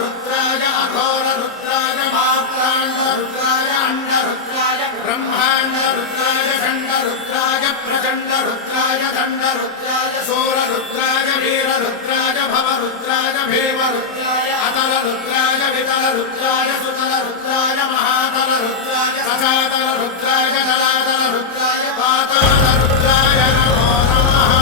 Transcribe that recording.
रुद्राय अघोर रुद्राय मात्राण्ड रुद्राय अंड रुद्राय ब्रह्मांड रुद्राय खंड रुद्राय प्रचंड रुद्राय दंड रुद्राय सूर रुद्राय वीर रुद्राय भव रुद्राय भीम रुद्राय अतल रुद्राय वितल रुद्राय सुतल रुद्राय महातल रुद्राय सचातल रुद्राय जलातल रुद्राय पाताल रुद्राय नमो नमः।